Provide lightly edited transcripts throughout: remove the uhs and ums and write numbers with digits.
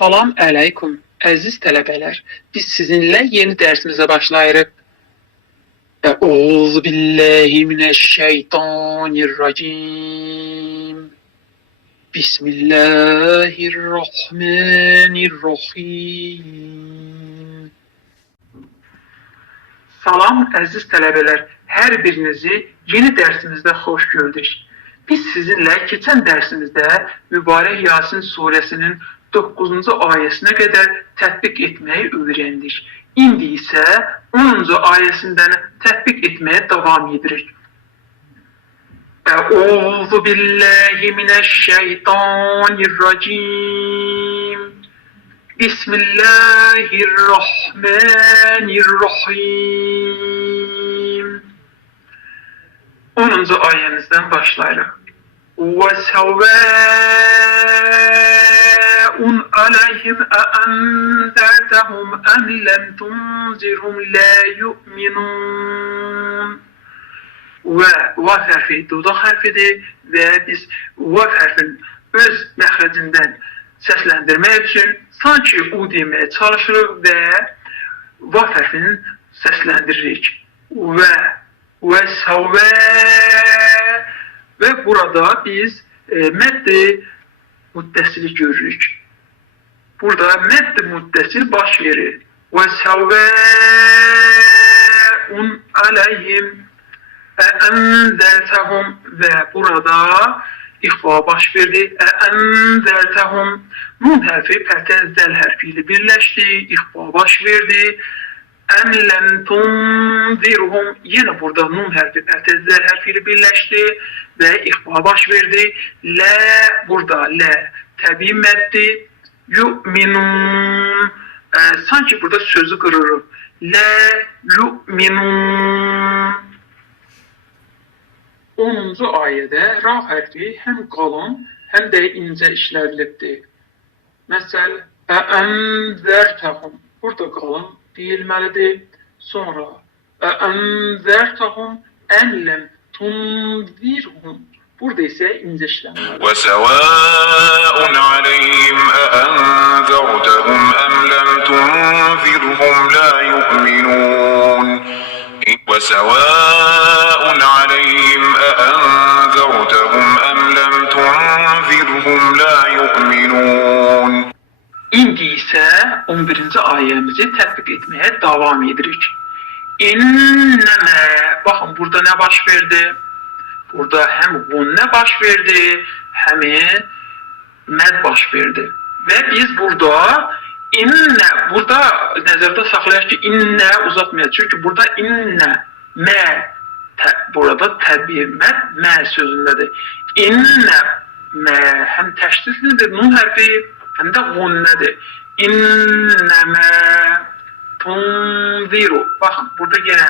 Salam əleykum, əziz tələbələr. Biz sizinlə yeni dərsimizə başlayırıq. Əuzu billahi mineşşeytanirracim. Bismillahirrahmanirrahim. Salam əziz tələbələr. Hər birinizi yeni dərsimizdə xoş gördük. Biz sizinlə keçən dərsimizdə Mübarək Yasin surəsinin 9-cu ayəsinə qədər tətbiq etməyi öyrəndik. İndi isə 10-cu ayəsindən tətbiq etməyə davam edirik. Əuzu billahi mineşşeytanirracim. Bismillahirrahmanirrahim. 10-cu ayəmizdən başlayırıq. Və səvəun aleyhim əəndərtəhum əm ləm tunzirhum lə yu'minun. Və vav hərfi dodaq hərfidir və biz vav hərfin öz məxrəcindən səsləndirmək üçün sanki u deməyə çalışırıq və vav hərfini səsləndiririk. Və səvə və burada biz mədd-i müddəsiri görürük. Burada mədd-i müddəsir baş verir. Və səvəun aleyhim əəndərtəhum və burada ixfa baş verdi. Əəndərtəhum nun hərfi pərtəz zəl hərfi ilə birləşdi. İxfa baş verdi. Əm ləm tunzirhum yenə burada nun hərfi pərtəz zəl hərfi ilə birləşdi və ixfa baş verdi. Lə burada lə təbii məddi. Yu'minun sanki burada sözü qırırıq. Lə yu'minun. 10-cu ayədə ra hərfi həm qalın, həm də incə işlədilibdir. Məsəl, əəndərtəhum burada qalın deyilməlidir. Sonra əəndərtəhum ənləm tunzirhum burada isə incə işlənməlidir. Və səvəun aleyhim əəndərtəhum əm ləm tunzirhum lə yu'minun. Və səvəun aleyhim əəndərtəhum əm ləm tunzirhum lə yu'minun. İndi isə 11-ci ayəmizi tətbiq etməyə davam edirik. İnnəmə, baxın burada nə baş verdi? Burada həm gunnə baş verdi, həm məd baş verdi. Və biz burada İnnə, burada nəzərdə saxlayaq ki, innə uzatmayaq. Çünki burada innə, mə, burada təbii məd, mə sözündədir. İnnə, mə, həm təşdidlidir, nun hərfi, həm də gunnədir. İnnəmə tunziru. Baxın, burada yenə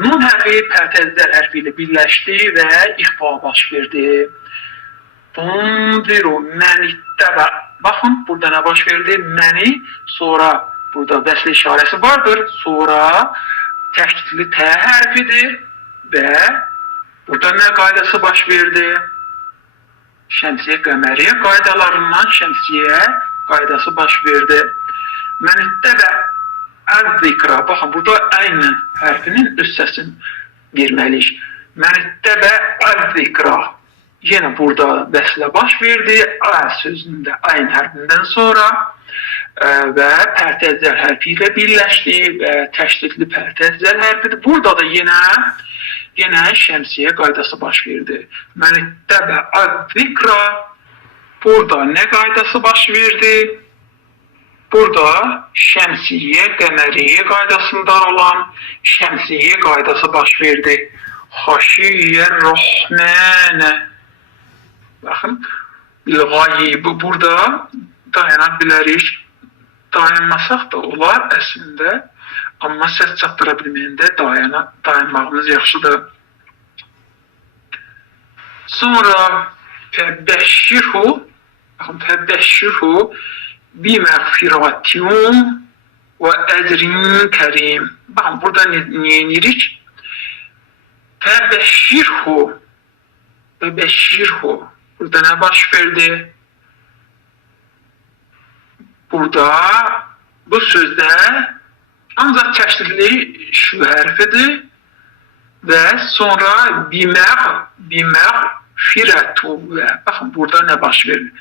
nun hərfi pərtəzlər hərfi ilə birləşdi və ixfa baş verdi. Tunziru, mənittəbə. Baxın, burada nə baş verdi? Məni, sonra burada vəsl işarəsi vardır, sonra təşdidli tə hərfidir və burada nə qaydası baş verdi? Şəmsiyə qəməriyyə qaydalarından şəmsiyə qaydası baş verdi. Mənittəbə əz-zikra. Baxın, burada əynən hərfinin üst səsini verməliyik. Mənittəbə əz-zikra. Yenə burada vəslə baş verdi. A sözündə ayn hərfindən sonra və pərtəzlər hərfi ilə birləşdi və təşdidli pərtəzlər hərfidir. Burada da yenə şəmsiyə qaydası baş verdi. Mənittəbə əz-zikra. Burada nə qaydası baş verdi? Burada şəmsiyə, qəməriyyə qaydasından olan şəmsiyə qaydası baş verdi. Xaşiyyər rəhmənə. Baxın, bu burada dayana bilərik. Dayanmasaq da olar əslində, amma səs çatdıra bilməyəndə dayanmağımız yaxşıdır. Sonra fəbəşşirhu, baxın, fəbəşşirhu biməğfiratin və əcrin kərim. Baxın, burada nə edirik? Fəbəşşirhu, fəbəşşirhu. Burada nə baş verdi? burada bu sözde ancak çeşitli şu harfidir ve sonra bimağfiretu ve bakın burada ne baş verir?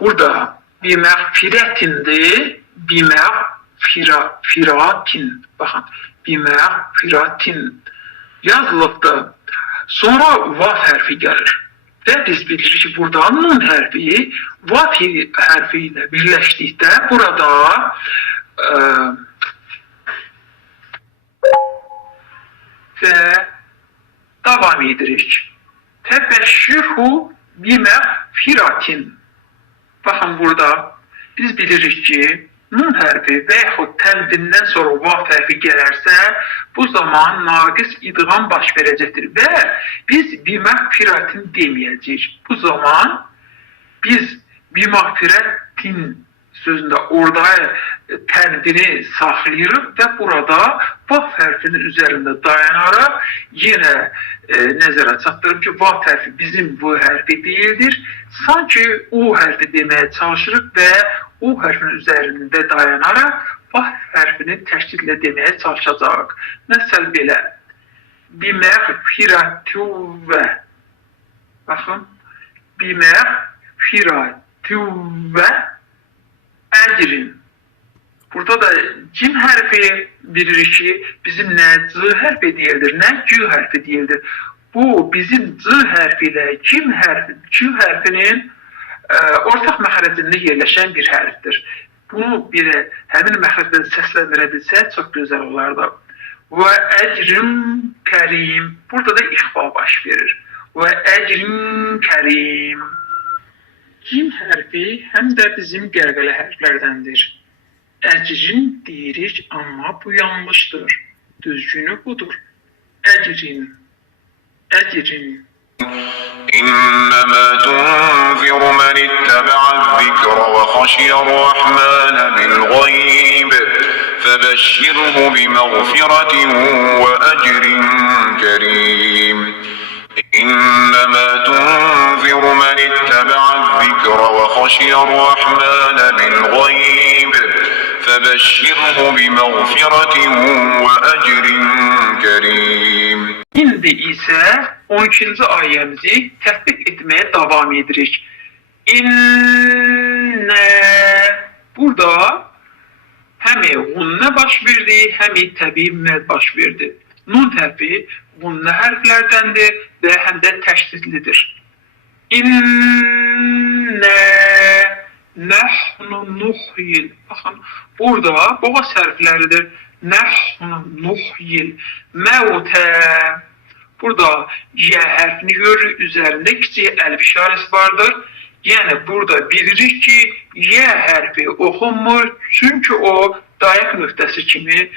Burada bimağfiretindi, bimağfiratin, bakın bimağfiratin yazılıbdı. Sonra vav harfi gelir. Ve biz bilirik ki burada nun harfi vav harfi ile birleştikte burada ve devam edirik. Tebeşşirhu bimağfiratin. Bakın burada biz bilirik ki nun harfi veyahut tenvinden sonra vav harfi gelərsə, bu zaman naqis idğam baş verəcəkdir və biz bimağfiratin deməyəcəyik. Bu zaman biz bimağfiratin sözünde orada tenvini saxlayırıq və burada vav hərfinin üzərində dayanaraq yenə nəzərə çatdırıb ki, vav hərfi bizim bu hərfi deyildir. Sanki o hərfi deməyə çalışırıq və o hərfin üzərində dayanaraq vav hərfini təşkillə deməyə çalışacaq. Məsəl belə biməğfiratüvə, baxın, biməğfiratüvə əcrin. Burada da cim hərfi bilirik ki, bizim nə c hərfi deyildir, nə c hərfi deyildir. Bu bizim c hərfi ilə cim hərfinin ortaq məxrəcində yerləşən bir hərfdir. Bunu bir həmin məxrəcdən səsləndirə bilsə çox gözəl olardı. Və əcrin kərim. Burada da ixfa baş verir. Və əcrin kərim. Cim hərfi həm də bizim qəlqələ hərflərdəndir. Əcrin deyirik, amma bu yanlışdır. Düzgünü budur. Əcrin. Əcrin. إنما تنذر من اتبع الذكر وخشي الرحمن بالغيب فبشره بمغفرة وأجر كريم إنما تنذر من اتبع الذكر وخشي الرحمن بالغيب فبشره بمغفرة وأجر كريم. İndi isə 12-ci ayəmizi tətbiq etməyə davam edirik. İnnə. Burada həmi gunnə baş verdi, həmi təbii məd baş verdi. Nun hərfi gunnə hərflərdəndir və həm də təşdidlidir. İnnə nəhnu nuhyil. Baxın, burada boğaz hərfləridir. Nəhnu nuhyil məvtə. Burada Y hərfini görürük, üzərində kiçik əlif işarəsi vardır. Yəni burada bilirik ki, Y hərfi oxunmur, çünki o dayaq nöqtəsi kimi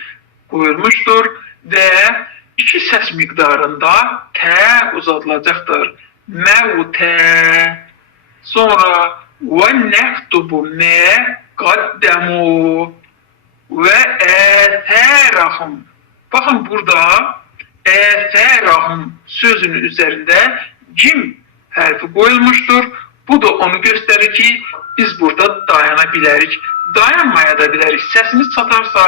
qoyulmuşdur və iki səs miqdarında T uzadılacaqdır. Məvtə. Sonra və nəktubu mə qaddəmu və əsərahum. Baxın burada əsərahum sözünün üzərində cim hərfi qoyulmuşdur. Bu da onu göstərir ki, biz burada dayana bilərik. Dayanmaya da bilərik. Səsimiz çatarsa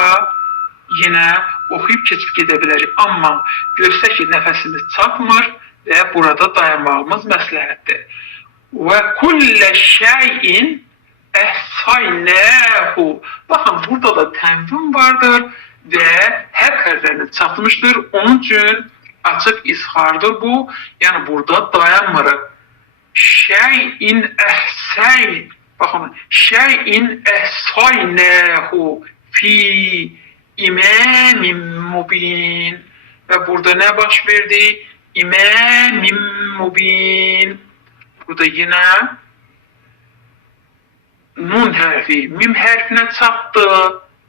yenə oxuyub keçib gedə bilərik. Amma görsə ki, nəfəsimiz çatmır və burada dayanmağımız məsləhətdir. Və kullə şeyin əhsaynəhu. Baxın, burada da tənvin vardır və hər hərflərini çatmışdır. Onun üçün açıq izhardır bu. Yəni burada dayanmırıq. Şeyin əhsəyn. Baxın, şeyin əhsaynəhu fi imamin mubin. Və burada nə baş verdi? İmamin mubin. Burada yenə nun hərfi mim hərfinə çatdı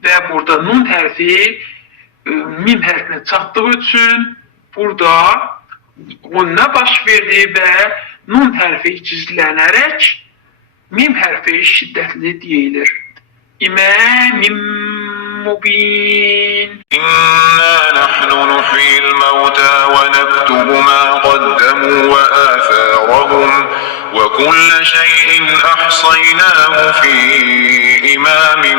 və burada nun hərfi mim hərfinə çatdığı üçün burada ona baş verdi və nun hərfi gizlənərək mim hərfi şiddətli deyilir. İmamim mubin. İnna nahnu nuhyil mevta ve nektubu ma qaddamu ve atharahum ve kulle şeyin ahsaynahu fi imamin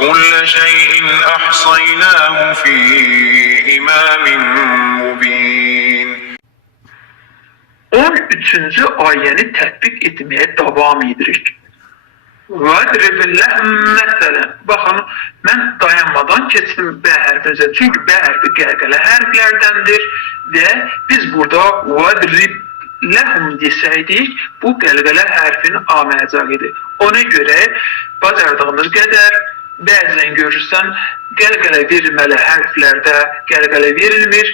وكل شيء أحصيناه في إمام مبين. 13-cü ayəni tətbiq etməyə davam edirik. وَاضْرِبْ لَهُمْ مَثَلًا. Baxın, mən dayanmadan keçdim B hərfinizə. Çünki B hərfi qəlqələ hərflərdəndir və biz burada وَاضْرِبْ لَهُمْ desəydik, bu qəlqələ hərfin aməcəqidir. Ona görə bacardığımız qədər bəzən görürsən qəlqələ verilməli hərflərdə qəlqələ verilmir.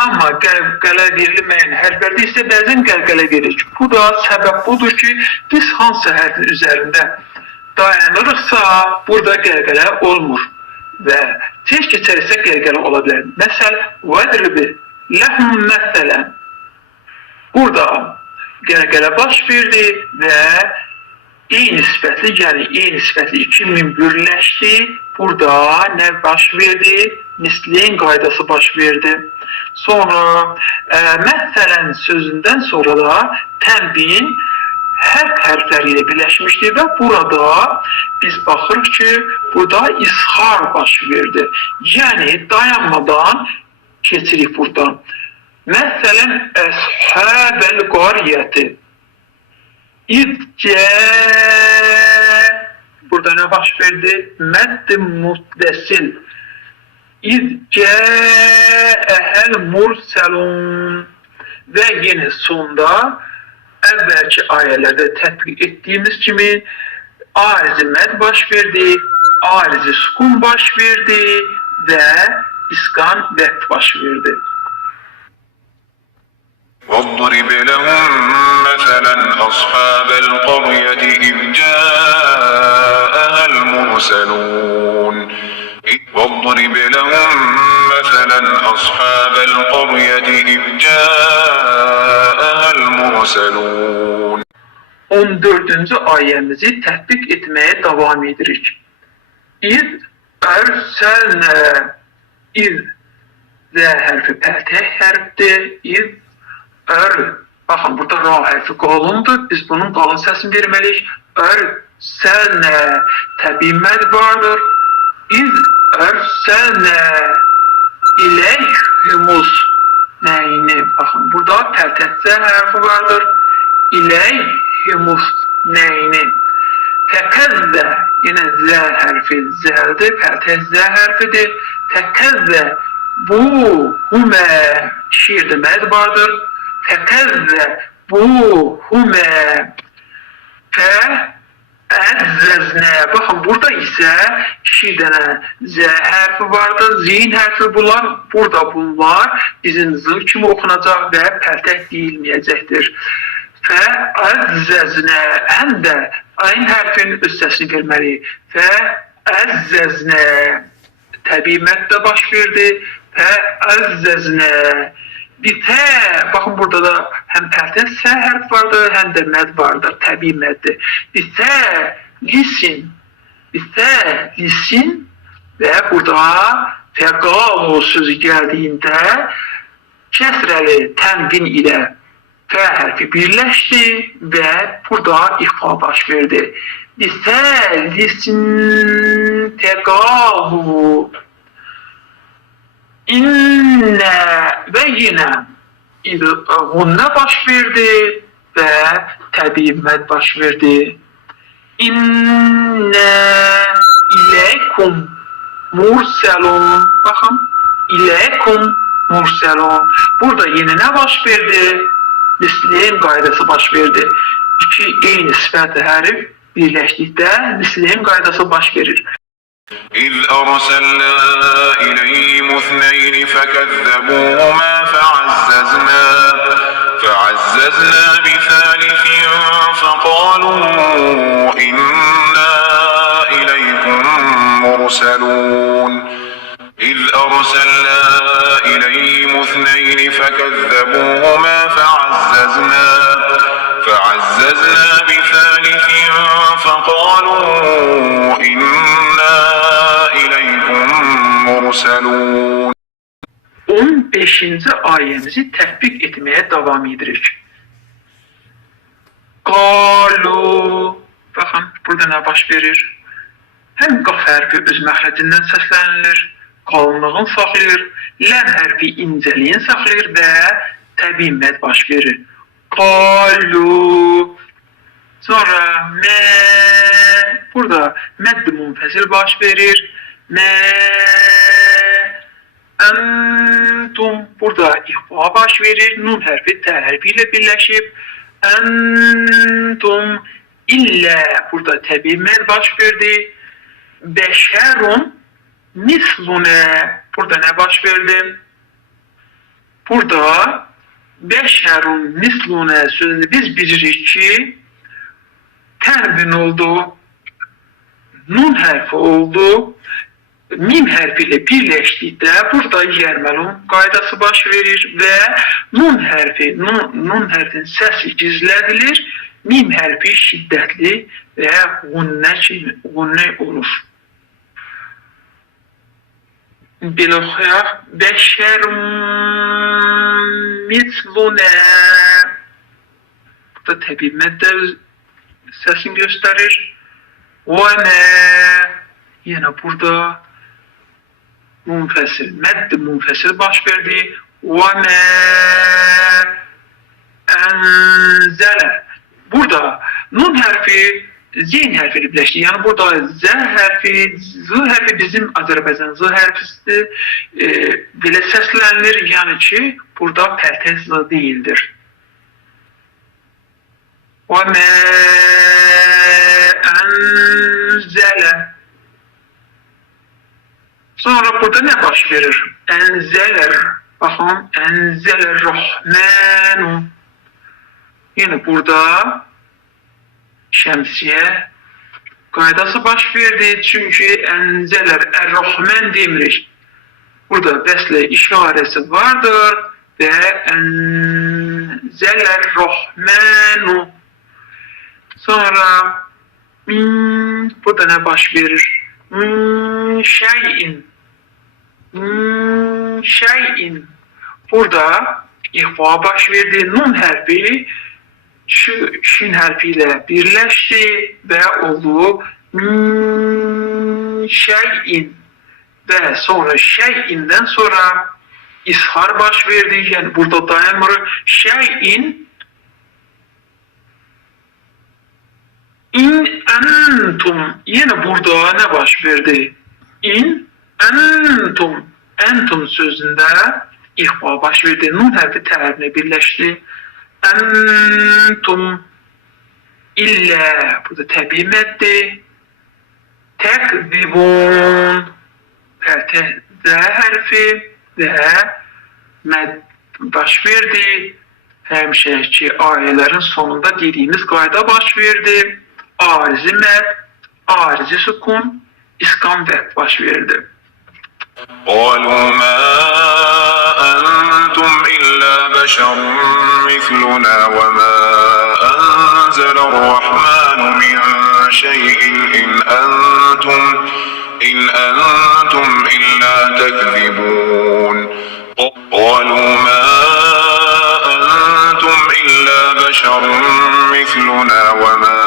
Amma qəlqələ verilməyən hərflərdə isə bəzən qəlqələ verilir. Bu da səbəb budur ki, biz hansı hərfin üzərində dayanırıqsa, burada qəlqələ olmur və tez keçərsə qəlqələ ola bilər. Məsəl, وَاضْرِبْ لَهُمْ مَثَلًا. Burada qəlqələ baş verdi və eyni sifətli, yəni eyni sifətli 2000 birləşdi. Burada nə baş verdi? Misleyn qaydası baş verdi. Sonra məsələn sözündən sonra da tənbin hərfləri ilə birləşmişdir və burada biz baxırıq ki, burada izhar baş verdi. Yəni dayanmadan keçirik buradan. Məsələn, əshəbəl qariyyəti. İzcə, burada nə baş verdi? Mədd-i muttəsil. İzcəəhəl murselun. Və yenə sonda əvvəlki ayələrdə tətbiq etdiyimiz kimi arizi məd baş verdi, arizi sukun baş verdi və iskan vəqt baş verdi. واضرب لهم مثلا أصحاب القرية إذ جاءها المرسلون. واضرب لهم مثلا أصحاب القرية إذ جاءها المرسلون. 14-cü ayəmizi tətbiq etməyə davam edirik. İz ərsəlnə. İz Z hərfi pərtək hərfdir. İz Baxın, burada ra hərfi qalındır. Biz bunun qalın səsini verməliyik. Ərsəlnə. Təbii məd vardır. İz ərsəlnə iləyhumus nəyini. Baxın, burada pərtəkcə hərfi vardır. İləyhumus nəyini. Təkəzzə. Yenə Z hərfi zəldir. Pərtəkcə hərfidir. Təkəzzə. Bu humə şiirdə məd vardır. Təkəzzə bu humə fəəzzəznə. Baxın, burada isə 2 dənə Z hərfi vardır, zeyn hərfi bunlar. Burada bunlar bizim zıl kimi oxunacaq və pərtək deyilməyəcəkdir. Fəəzzəznə. Həm də ayn hərfinin öz səsini verməliyik. Fəəzzəznə. Təbii məddə baş verdi. Fəəzzəznə. Bitə, baxın burada da həm pərtək S hərf vardır, həm də məd vardır, təbii məddir. Bitə, lisin. Bitə, lisin və burada təqalu sözü gəldiyində kəsrəli tənvin ilə F hərfi birləşdi və burada ixfa baş verdi. Bitə, lisin, təqalu. İnnə və yenəğunnə baş verdi və təbii məd baş verdi. İnnə iləykum murselun. Baxın, iləykum murselun. Burada yenə nə baş verdi? Misleyn qaydası baş verdi. 2 eyni sifət hərf birləşdikdə misleyn qaydası baş verir. إذ أرسلنا إليهم اثنين فكذبوهما فعززنا بثالث فقالوا إنا إليكم مرسلون. إذ أرسلنا إليهم اثنين فكذبوهما فعززنا بثالث فقالوا إنا إليكم مرسلون. 15-ci ayəmizi tətbiq etməyə davam edirik. Qalu. Baxın, burada nə baş verir? Həm qaf hərfi öz məxrəcindən səslənilir, qalınlığını saxlayır, ləm hərfi incəliyini saxlayır və təbii məd baş verir. Qalu. Sonra mə, burada mədd-i munfəsil baş verir. Mə, entum, burada ihfa baş verir. Nun hərfi tə hərfi ilə birləşib. Entum, illə, burada təbii məd baş verdi. Beşerun mislune, burada ne baş verdi? Burada beşerun mislune sözünü biz bilirik ki termin oldu, nun harfi oldu, mim harfiyle birleştiğinde burada yermelun qaydası baş verir ve nun harfin sesi gizledilir, mim harfi şiddetli ve gunne olur. Biluxya beşer mislune, burada təbii məddə səsini göstərir. Və nə, yenə burada munfəsil, mədd munfəsil baş verdi. Və nə ənzələ, burada nun hərfi zeyn hərfi ilə birləşdi. Yəni burada z hərfi bizim Azərbaycan z hərfisidir. Belə səslənilir, yəni ki, burada pərtəz z deyildir. Və mə ənzələ. Sonra burada nə baş verir? Ənzələr. Baxın, ənzələr rəhmənu. Yəni burada şəmsiyə qaydası baş verdi. Çünki ənzələr ər-Rahman demirik. Burada vəslə işarəsi vardır və ənzələr Rahmanu. Sonra burada nə baş verir? Şeyin. Burada ihfa baş verdi. Nun hərfi şin hərfiyle birləşdi və oldu şeyin və sonra şeyindən sonra ishar baş verdi. Yəni burada dayanmır. Şeyin in entum, yenə burada nə baş verdi? In entum, entum sözündə ihfa baş verdi. Nun hərfi tə hərfinə birləşdi. Entum illə, burada təbii məddi. Təkzibun, pərtəzə hərfi və məd baş verdi. Həmişəki ayələrin sonunda dediyimiz qayda baş verdi. Arizi məd, arizi sukun, iskan vəq baş verdi. قالوا ما أنتم إلا بشر مثلنا وما أنزل الرحمن من شيء إن أنتم إلا تكذبون قالوا ما أنتم إلا بشر مثلنا وما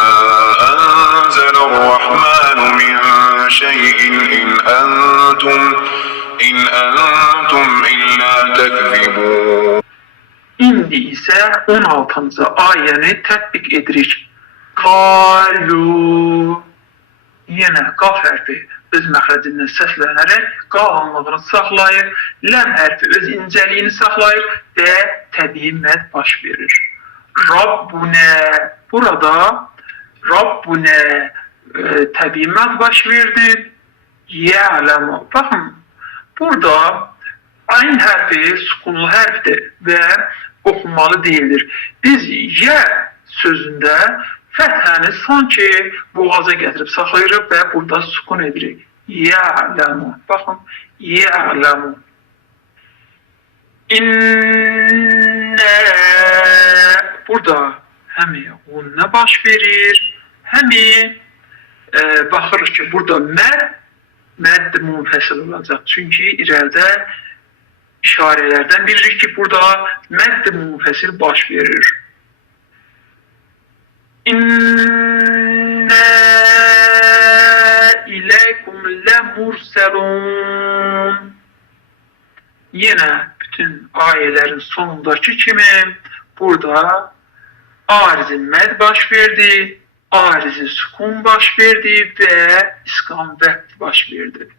أنزل الرحمن من شيء إن أنتم إلا تكذبون. İndi isə 16-cı ayəni tətbiq edirik. Qalu. Yenə qaf hərfi öz məxrəcindən səslənərək qalınlığını saxlayır. Ləm hərfi öz incəliyini saxlayır və təbii məd baş verir. Rabbunə. Burada Rabbunə təbii məd baş verdi. Ya'lemu. Baxın, burada ayn hərfi sukunlu hərfdir və oxunmalı deyildir. Biz yə sözündə fəthəni sanki boğaza gətirib saxlayırıq və burada sukun edirik. Ya'lemu. Baxın, ya'lemu. İnnə. Burada həmi ğunnə baş verir, həmi baxırıq ki, burada mədd munfəsil olacaq. Çünki irəlidə işarələrdən bilirik ki, burada mədd munfəsil baş verir. İnnə ilə lemurselun. Yine bütün ayelerin sonundaki kimi burada arizi med baş verdi, arizi sukun baş verdi ve iskan vekti baş verdi.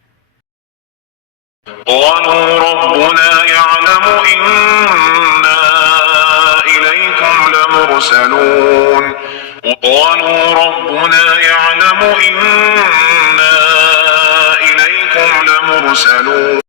قالوا ربنا يعلم إنا إليكم لمرسلون قالوا ربنا يعلم إنا إليكم لمرسلون